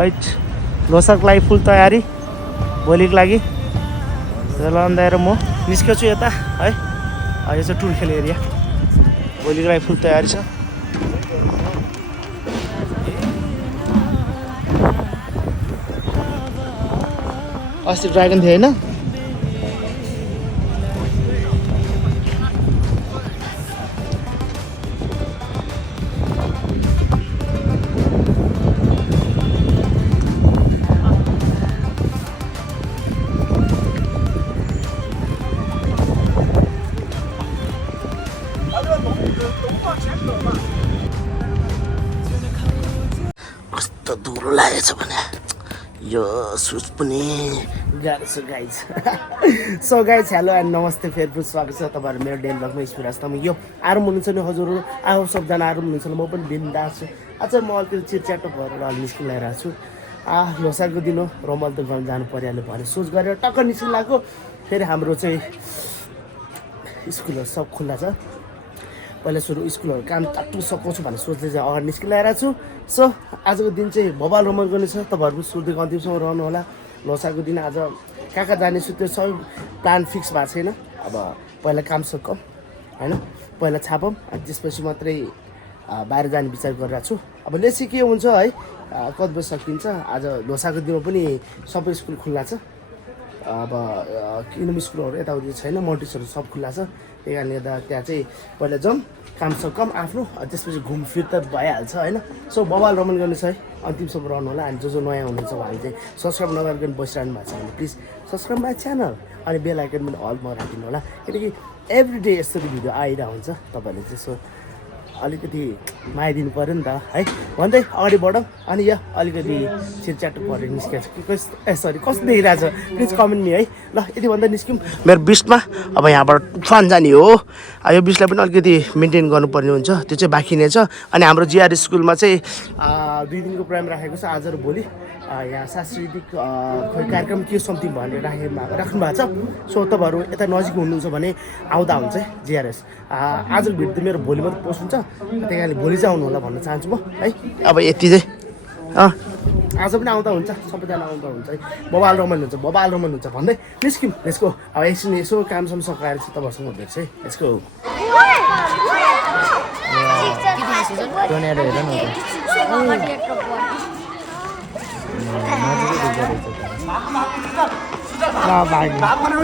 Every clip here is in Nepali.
लोसारको लागि फुल तयारी भोलिको लागि लगाएर म निस्केछु यता है। यो चाहिँ टुर्खेल एरिया भोलिको लागि फुल तयारी छ। अस्ति ड्रागन थियो होइन कस्तो धुलो लागेछ भने यो सुज पनि गाह्रो छ guys. So guys hello and नमस्ते फेरि स्वागत छ तपाईँहरू मेरो डेन ब्लगमा स्पिराज तामाङ। यो आराम हुनुहुन्छ नि हजुरहरू आफू सबजना आराम हुनुहुन्छ म पनि बिन्दास छु। आज म अलिकति चिटच्याटो भएर अलि निस्किरहेको छु। लोसारको दिन हो रमाइलो त गर्न जानु परिहाल्यो भने सोच गरेर टक्क निस्किरहेको। फेरि हाम्रो चाहिँ स्कुलहरू सब खुल्ला छ। पहिला सुरु स्कुलहरू काम टाटु सघाउँछु भनेर सोच्दै चाहिँ अगाडि निस्किरहेको छु। सो आजको दिन चाहिँ भोपाल रमाइलो गर्ने छ। तपाईँहरू सुरुदेखि अन्तिमसम्म रहनु होला। लोसारको दिन आज कहाँ कहाँ जाने छु त्यो सबै प्लान फिक्स भएको छैन। अब पहिला काम सकौँ होइन, पहिला छापौँ अनि त्यसपछि मात्रै बाहिर जाने विचार गरिरहेको छु। अब लेसी के हुन्छ है कति बजी सकिन्छ। आज लोसारको दिनमा पनि सबै स्कुल खुल्ला छ। अब किनम स्कुलहरू यताउति छैन, मोन्टिसहरू सब खुल्ला छ। त्यही कारणले गर्दा त्यहाँ चाहिँ पहिला जाउँ काम सकम आफ्नो, त्यसपछि घुमफिर त भइहाल्छ होइन। सो बबाल रमन गर्ने छ है, अन्तिमसम्म रहनु होला। अनि जो नयाँ हुनुहुन्छ उहाँले चाहिँ सब्सक्राइब नगरिकन बसिरहनु भएको छ भने प्लिज सब्सक्राइब माई च्यानल अनि बेल आइकन पनि अलमा राखिदिनु होला। किनकि एभ्रिडे यस्तो भिडियो आइरहेको हुन्छ। तपाईँहरूले चाहिँ सो अलिकति माया दिनु पऱ्यो नि त है भन्दै अगाडि बढौँ। अनि यो अलिकति चिटच्याटो परेर निस्किएको छ सरी कस्तो देखिरहेको छ प्लिज कमेन्ट मी है। ल यति भन्दा निस्क्यौँ मेरो बिचमा। अब यहाँबाट तुफान जाने हो। यो बिचलाई पनि अलिकति मेन्टेन गर्नुपर्ने हुन्छ, त्यो चाहिँ बाँकी नै छ। अनि हाम्रो जिआर स्कुलमा चाहिँ 2 दिनको प्रोग्राम राखेको छ आज र भोलि। यहाँ सांस्कृतिक कार्यक्रम के समथिङ भनेर राख्नु भएको छ। सो तपाईँहरू यता नजिक हुनुहुन्छ भने आउँदा हुन्छ है जिआरएस। आजको भिडियो त मेरो भोलि मात्रै पोस्ट हुन्छ, त्यही कारणले भोलि चाहिँ आउनु होला भन्न चाहन्छु म है। अब यति चाहिँ आज पनि आउँदा हुन्छ, सबैजना आउँदा हुन्छ है। बबाल रमाइलो हुन्छ, बबाल रमाइलो हुन्छ भन्दै निस्क्यौँ। यसको अब एकछिन यसो कामसम्म सकाएर चाहिँ तपाईँहरूसँग भेट्छ है। यसको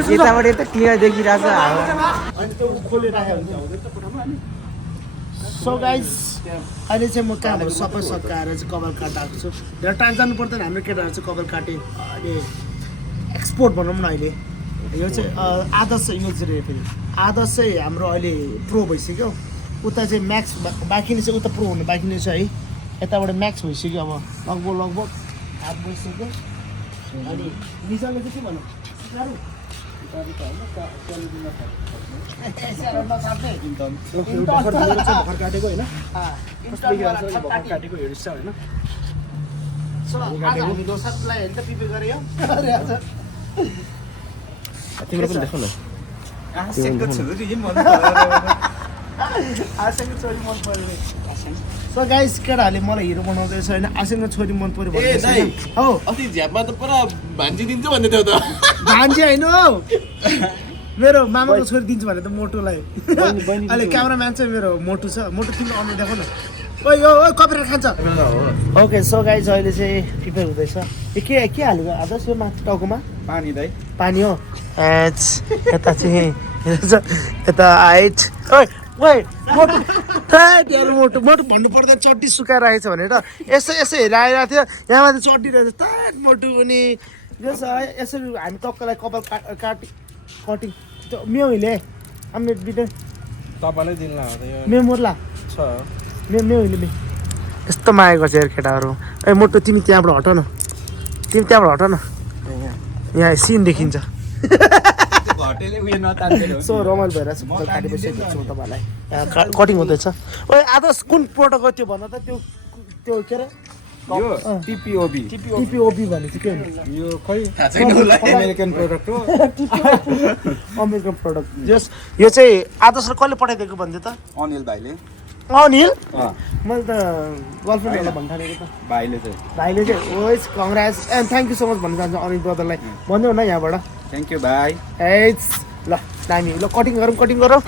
यताबाट त क्लियर देखिरहेको सो गाइज अहिले चाहिँ म कामहरू सबै सकाएर चाहिँ कपाल काटाएको छु। धेरै टाइम जानु पर्दैन, हाम्रो केटाहरू चाहिँ कपाल काटे अहिले एक्सपोर्ट भनौँ न। अहिले यो चाहिँ आदर्श युज रे फेरि आदर्श चाहिँ हाम्रो अहिले प्रो भइसक्यो। उता चाहिँ म्याक्स बाँकी नै छ, उता प्रो हुनु बाँकी नै छ है। यताबाट म्याक्स भइसक्यो, अब लगभग हात भइसक्यो। अनि निजाले चाहिँ के भन्नु भर्खर काटेको होइन, काटेको हेर्छ होइन। हामी लोसारलाई हेर्दा प्रिपेयर गऱ्यो तिम्रो पनि देखौ न। आशेको छोरी मन पर्यो। सो गाइस केटाहरूले मलाई हिरो बनाउँदैछ होइन, आशेको छोरी मन पर्यो भन्दैछ। हो अस्ति झ्यापमा त पुरा भान्जी दिन्छु भन्दै थियो त। भान्जी होइन हौ, मेरो मामाको छोरी दिन्छु भने त मोटुलाई। अहिले क्यामराम्यान चाहिँ मेरो मोटु छ। मोटु तिम्रो अनुहार देखो न। ओइ ओ कपिराइट खान्छ। ओके सो गाइस अहिले चाहिँ प्रिपेयर हुँदैछ। के हालेको आदर्श यो माथि टाउकोमा? पानी दाइ पानी हो। यता चाहिँ यता हाइट मोटु भन्नु पर्दा चड्डी सुकाएर राखेको छ भनेर यसो हेरेर आइरहेको थियो। यहाँ माथि चड्डी रहेछ टाट मोटु पनि जस यसरी हामी टक्कलाई कपाल कटिङ त्यो मेहिले हामी बिटे तपाईँलाई दिनु मे मोर्ला छ मे यस्तो माया गर्छ यार केटाहरू। ए मोटु तिमी त्यहाँबाट हट न, तिमी त्यहाँबाट हट न, यहाँ सिन देखिन्छ। सो रमाइलो भइरहेको छ काटेपछि देख्छु तपाईँलाई कटिङ हुँदैछ। ओए आदर्श कुन प्रोडक्ट हो त्यो भन त। त्यो के अरे यो टिपिओबी भने चाहिँ के हो? यो खै अमेरिकन प्रोडक्ट हो। American product. यो चाहिँ आदर्शले कसले पठाइदिएको भन्दै त? अनिल भाइले। निल अँ, मैले त गर्लफ्रेन्ड होला भन्नु थालेको त भाइले चाहिँ भाइले चाहिँ ओइस Congress and thank you so much भन्न चाहन्छु अनिल ब्रदरलाई भनिदेऊ न यहाँबाट थ्याङ्क यू भाइ एट्स ल दामी ल कटिङ गरौँ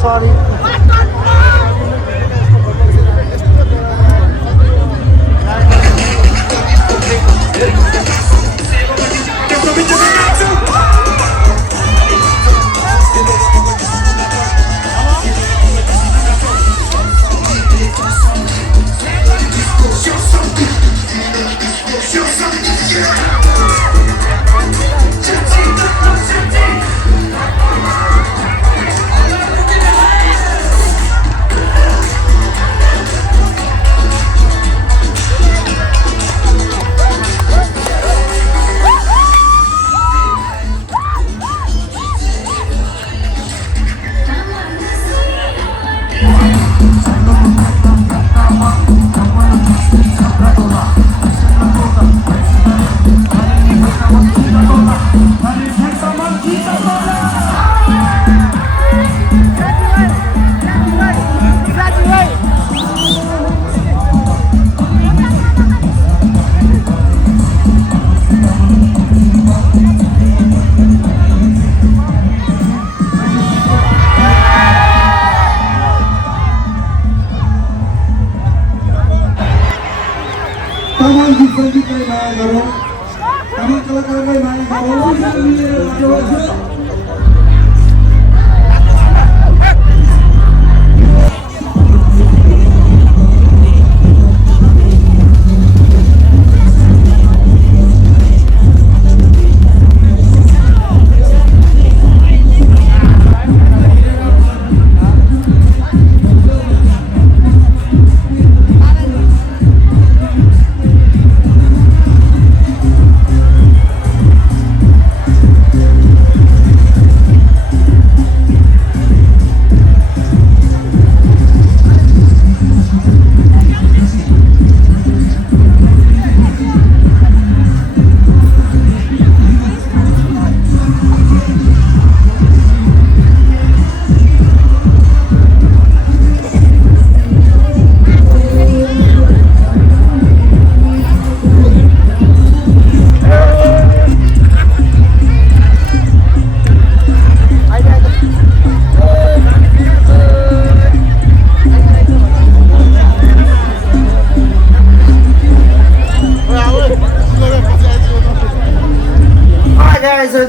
sorry Tamang gifat-gifat main garo, tamang kelakar main garo.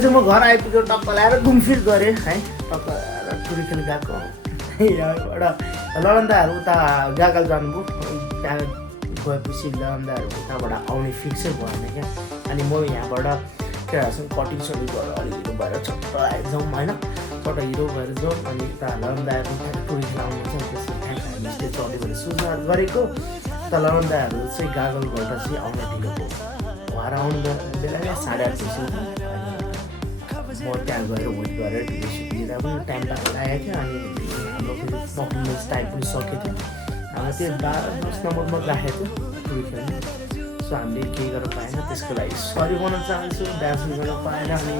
म घर आइपुग्यो टक्क ल्याएर घुमफिर गरेँ है टक्क ल्याएर टुरी खेल गएको यहाँबाट लडन्दाहरू उता गागल जानुभयो त्यहाँ गएपछि लडन्दाहरू उताबाट आउने फिक्सै भएन क्या अनि म यहाँबाट केटाहरूसँग कटिङ सटिङ गरेर अलिक हिरो भएर चट्ट आएर जाउँ होइन चट्ट हिरो भएर जाउँ अनि उता लडन्दाहरू टुरी खेल आउनुहुन्छ त्यसरी चढ्यो भने सुझाव गरेको उता लडन्दाहरू चाहिँ गागल गर्दा चाहिँ आउन ढिलो भयो भएर आउनु बेला 8:30 बजी म त्यहाँ गएर वेट गरेर ढिलो दिँदा पनि टाइम लागेको थियो अनि हाम्रो फेरि पर्फर्मेन्स टाइम पनि सकेको थियो हाम्रो त्यो 12-10 नम्बरमा राखेको थियो टुरी खेल्ने सो हामीले केही गर्न पाएन त्यसको लागि सरी भन्न चाहन्छु डान्स गर्न पाएन अनि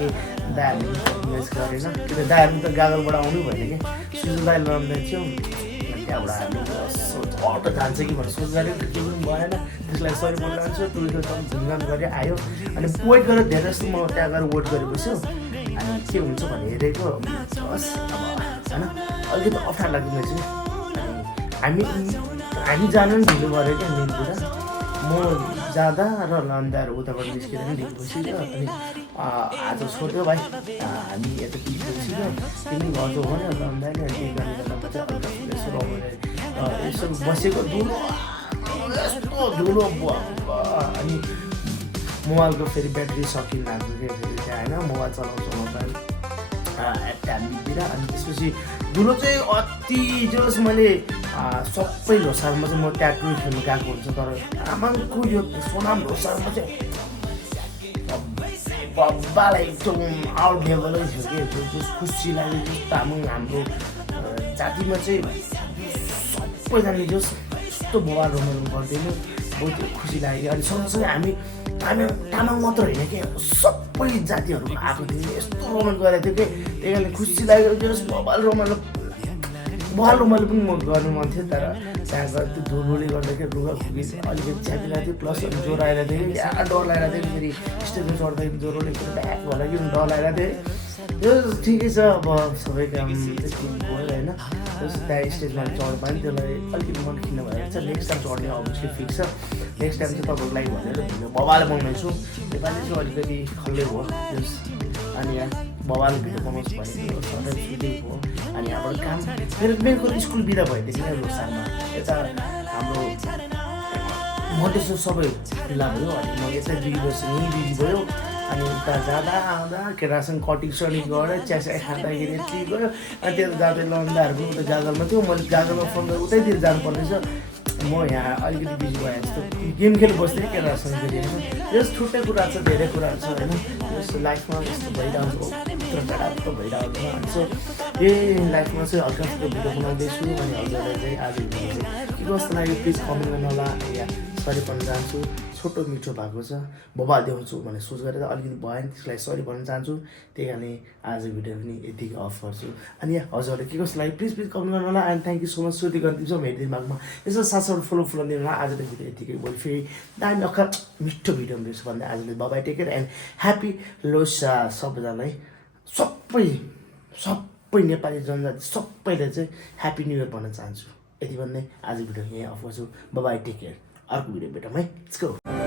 दाइहरूले पर्फर्मेन्स गरेन किन दाइहरू त गागलबाट आउनु भएन क्या सुजु दाइ लड्दै थियो त्यहाँबाट हामी अटो जान्छ कि भनेर सोच गरेको केही पनि भएन त्यसलाई सरी भन्न चाहन्छु टुरी खेल झुमझाम गरेर आयो अनि वेट गरेर धेरै जस्तो म त्यहाँ गएर वेट गरेपछि अनि के हुन्छ भने हेरेको बस अब होइन अलिकति अप्ठ्यारो लाग्दैन चाहिँ हामी जानु पनि ढिलो गऱ्यो क्या मेन कुरा म जाँदा र लन्दाहरू उताबाट निस्केर पनि ढिलो भइसक्यो अनि आज सोध्यो भाइ हामी यता ढिलो भइसक्यो तिमी गर्छौ भने लन्दाले अनि त्यही गर्ने यसो बसेको धुलो यस्तो धुलो अनि मोबाइलको फेरि ब्याट्री सकिन लाग्यो कि फेरि त्यहाँ होइन मोबाइल चलाउँछु मोबाइल ट्याब बित्तिर अनि त्यसपछि धुलो चाहिँ अति जोस् मैले सबै लोसारमा चाहिँ म ट्याटु खेल्नु गएको हुन्छ तर आमाको यो सोनाम लोसारमा चाहिँ बब्बालाई एकदम आउट लेभलै थियो कि जस खुसी लाग्यो जस तामाङ हाम्रो जातिमा चाहिँ सबैजनाले जस यस्तो बवाल रमाइलो गर्दैन बहुत खुसी लाग्यो अनि सँगसँगै हामी तामाङ मात्र होइन कि सबै जातिहरू आएको थियो यस्तो रमाइलो गरेको थियो कि त्यही कारणले खुसी लाग्यो जस बवाल रमाइलो पनि म गर्नु मन थियो तर त्यहाँ गएर त्यो धुलोले गर्दाखेरि लुगा खुकी अलिकति च्यापिरहेको थियो प्लस ज्वरो आइरहेको थियो या डर लगाइरहेको थियो फेरि स्टेजमा चढ्दाखेरि ज्वरोले ब्याक भएर कि डर लगाइरहेको थियो यो ठिकै छ अब सबै काम त्यति भयो होइन त्यहाँ स्टेजमा चढ्नु पाएँ त्यसलाई अलिकति मन खिन्न भएर चाहिँ नेक्स्ट टाइम चढ्ने अभियसली फिक्स छ नेक्स्ट टाइम चाहिँ तपाईँहरूको लागि भनेर भिडियो बबाले बनाउँदैछु नेपाली चाहिँ अलिकति खल्लै हो त्यस अनि यहाँ बबाले भिडियो बनाउँछु भने सधैँ सुटिङ हो अनि यहाँबाट काम मेरो स्कुल बिदा भएदेखि नै लोसारमा यता हाम्रो मोटेसो सबै खुल्ला भयो अनि म यता बिजी भयो अनि उता जाँदा आउँदा केटासँग कटिङ सटिङ गरेर चियासिया खाँदाखेरि यति गयो अनि त्यो जाँदै लन्डाहरूको उता गागलमा थियो मैले गागलमा फोन गरेर उतैतिर जानुपर्नेछ म यहाँ अलिकति बिजी भएँ जस्तो गेम खेल बस्थेँ केटासँग फेरि होइन यस छुट्टै कुरा छ धेरै कुराहरू छ होइन यस्तो लाइफमा यस्तो भइरहन्छ उत्रचढाउ भइरहेको छ अनि सो यही लाइफमा चाहिँ हल्का फुल्का भिडियो बनाउँदैछु अनि हजुरलाई चाहिँ आज भिडियो चाहिँ के कस्तो लाग्यो प्लिज कमेन्ट गर्नु होला या सरी भन्न चाहन्छु छोटो मिठो भएको छ बबाल देखाउँछु भनेर सोच गरेर अलिकति भएन त्यसलाई सरी भन्न चाहन्छु त्यही कारणले आज भिडियो पनि यतिकै अफ गर्छु अनि हजुरहरूले के कस्तो लाग्यो प्लिज कमेन्ट गर्नु होला and thank you so much Shruti गरिदिन्छु भेट्दै दिमागमा यसो साथसाथ फलो दिनु होला आजको भिडियो यतिकै भोलि फेरि दामी अखर मिठो भिडियो भेट्छु भन्दै आजले बाबाई take care and happy Losar सबैजनालाई सबै नेपाली जनजाति सबैले चाहिँ ह्याप्पी न्यु इयर भन्न चाहन्छु यति भन्दै आज भिडियो यहीँ अफ गर्छु बाबाई टेक केयर अर्को भिडियो भेटौँ है लेट्स गो